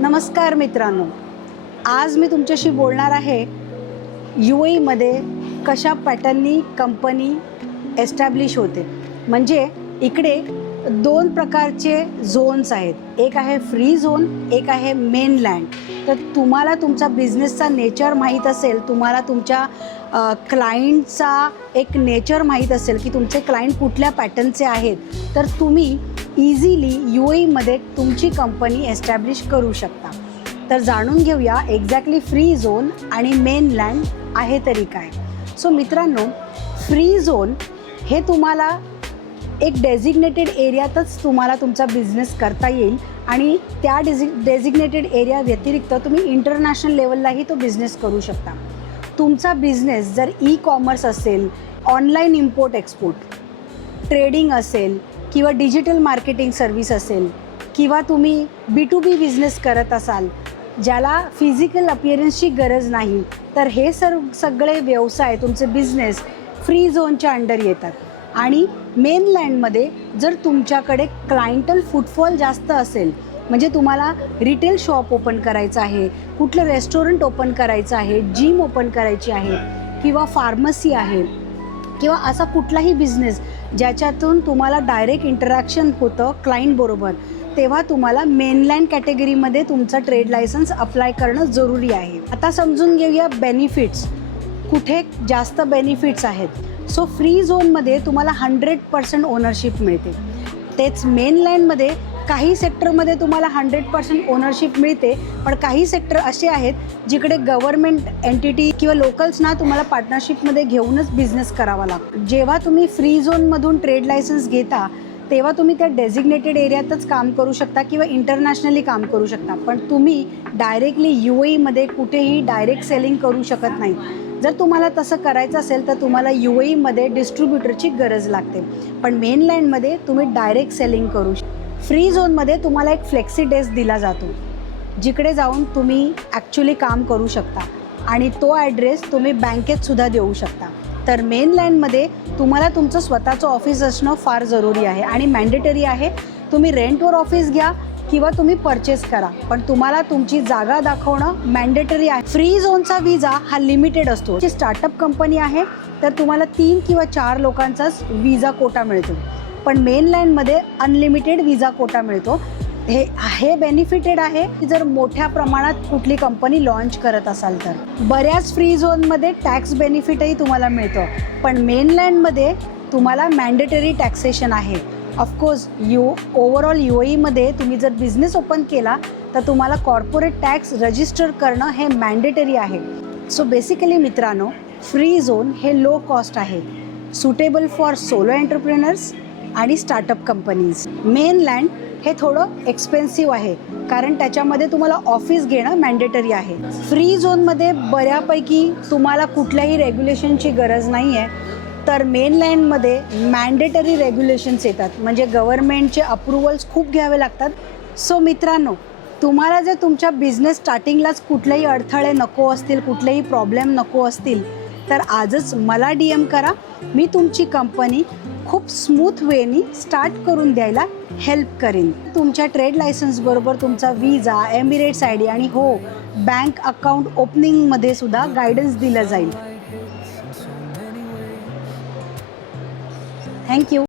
नमस्कार मित्रांनो, आज मी तुमच्याशी बोलणार आहे UAEमध्ये कशा पॅटर्ननी कंपनी एस्टॅब्लिश होते। म्हणजे इकडे दोन प्रकारचे झोन्स आहेत, एक आहे फ्री झोन, एक आहे मेनलँड। तर तुम्हाला तुमचा बिझनेसचा नेचर माहीत असेल, तुम्हाला तुमच्या क्लायंटचा एक नेचर माहीत असेल की तुमचे क्लायंट कुठल्या पॅटर्नचे आहेत, तर तुम्ही इझिली UAEमध्ये तुमची कंपनी एस्टॅब्लिश करू शकता। तर जाणून घेऊया एक्झॅक्टली फ्री झोन आणि मेनलँड आहे तरी काय। सो मित्रांनो, फ्री झोन हे तुम्हाला एक डेझिग्नेटेड एरियातच तुम्हाला तुमचा बिझनेस करता येईल आणि त्या डेझिग्नेटेड एरिया व्यतिरिक्त तुम्ही इंटरनॅशनल लेवललाही तो बिझनेस करू शकता। तुमचा बिझनेस जर ई-कॉमर्स असेल, ऑनलाईन इम्पोर्ट एक्सपोर्ट, ट्रेडिंग असेल किंवा डिजिटल मार्केटिंग सर्व्हिस असेल किंवा तुम्ही B2B बिझनेस करत असाल ज्याला फिजिकल अपीअरन्सची गरज नाही, तर हे सगळे व्यवसाय तुमचे बिझनेस फ्री झोनच्या अंडर येतात। आणि मेनलँडमध्ये जर तुमच्याकडे क्लायंटल फुटफॉल जास्त असेल, म्हणजे तुम्हाला रिटेल शॉप ओपन करायचं आहे, कुठलं रेस्टॉरंट ओपन करायचं आहे, जिम ओपन करायची आहे किंवा फार्मसी आहे किंवा असा कुठलाही बिझनेस ज्याच्यातून तुम्हाला डायरेक्ट इंटरॅक्शन होतं क्लायंटबरोबर, तेव्हा तुम्हाला मेनलँड कॅटेगरीमध्ये तुमचं ट्रेड लायसन्स अप्लाय करणं जरुरी आहे। आता समजून घेऊया बेनिफिट्स, कुठे जास्त बेनिफिट्स आहेत। सो फ्री झोनमध्ये तुम्हाला 100% ओनरशिप मिळते, तेच मेनलँडमध्ये काही सेक्टरमध्ये तुम्हाला 100% ओनरशिप मिळते, पण काही सेक्टर असे आहेत जिकडे गव्हर्नमेंट एंटिटी किंवा लोकल्सना तुम्हाला पार्टनरशिपमध्ये घेऊनच बिझनेस करावा लागतो। जेव्हा तुम्ही फ्री झोनमधून ट्रेड लायसन्स घेता तेव्हा तुम्ही त्या डेझिग्नेटेड एरियातच काम करू शकता किंवा इंटरनॅशनली काम करू शकता, पण तुम्ही डायरेक्टली UAEमध्ये कुठेही डायरेक्ट सेलिंग करू शकत नाही। जर तुम्हाला तसं करायचं असेल तर तुम्हाला UAEमध्ये डिस्ट्रीब्युटरची गरज लागते, पण मेनलँडमध्ये तुम्ही डायरेक्ट सेलिंग करू शकता। फ्री झोनमध्ये तुम्हाला एक फ्लेक्सी डेस्क दिला जातो जिकडे जाऊन तुम्ही ॲक्च्युली काम करू शकता आणि तो ॲड्रेस तुम्ही बँकेतसुद्धा देऊ शकता। तर मेनलँडमध्ये तुम्हाला तुमचं स्वतःचं ऑफिस असणं फार जरुरी आहे आणि मॅन्डेटरी आहे। तुम्ही रेंटवर ऑफिस घ्या किंवा तुम्ही परचेस करा, पण तुम्हाला तुमची जागा दाखवणं मॅन्डेटरी आहे। फ्री झोनचा विजा हा लिमिटेड असतो। जी स्टार्टअप कंपनी आहे तर तुम्हाला 3 किंवा 4 लोकांचाच विजा कोटा मिळतो, पण मेनलँडमध्ये अनलिमिटेड विजा कोटा मिळतो। हे बेनिफिटेड आहे की जर मोठ्या प्रमाणात कुठली कंपनी लॉन्च करत असाल तर। बऱ्याच फ्री झोनमध्ये टॅक्स बेनिफिटही तुम्हाला मिळतं, पण मेनलँडमध्ये तुम्हाला मॅन्डेटरी टॅक्सेशन आहे। ऑफकोर्स ओव्हरऑल UAEमध्ये तुम्ही जर बिझनेस ओपन केला तर तुम्हाला कॉर्पोरेट टॅक्स रजिस्टर करणं हे मॅन्डेटरी आहे। सो बेसिकली मित्रांनो, फ्री झोन हे लो कॉस्ट आहे, सुटेबल फॉर सोलो एंटरप्रेनर्स आणि स्टार्टअप कंपनीज। मेनलँड हे थोडं एक्सपेन्सिव्ह आहे कारण त्याच्यामध्ये तुम्हाला ऑफिस घेणं मॅन्डेटरी आहे। फ्री झोनमध्ये बऱ्यापैकी तुम्हाला कुठल्याही रेग्युलेशनची गरज नाही आहे, तर मेनलँडमध्ये मॅन्डेटरी रेग्युलेशन्स येतात, म्हणजे गव्हर्नमेंटचे अप्रुव्हल्स खूप घ्यावे लागतात। सो मित्रांनो, तुम्हाला जर तुमच्या बिझनेस स्टार्टिंगलाच कुठलेही अडथळे नको असतील, कुठलेही प्रॉब्लेम नको असतील, तर आजच मला DM करा। मी तुमची कंपनी खूप स्मूथ वेनी स्टार्ट करून द्यायला हेल्प करेन। तुमच्या ट्रेड लायसन्सबरोबर तुमचा विजा, एमिरेट्स ID आणि हो, बँक अकाउंट ओपनिंगमध्ये सुद्धा गायडन्स दिलं जाईल। थँक्यू।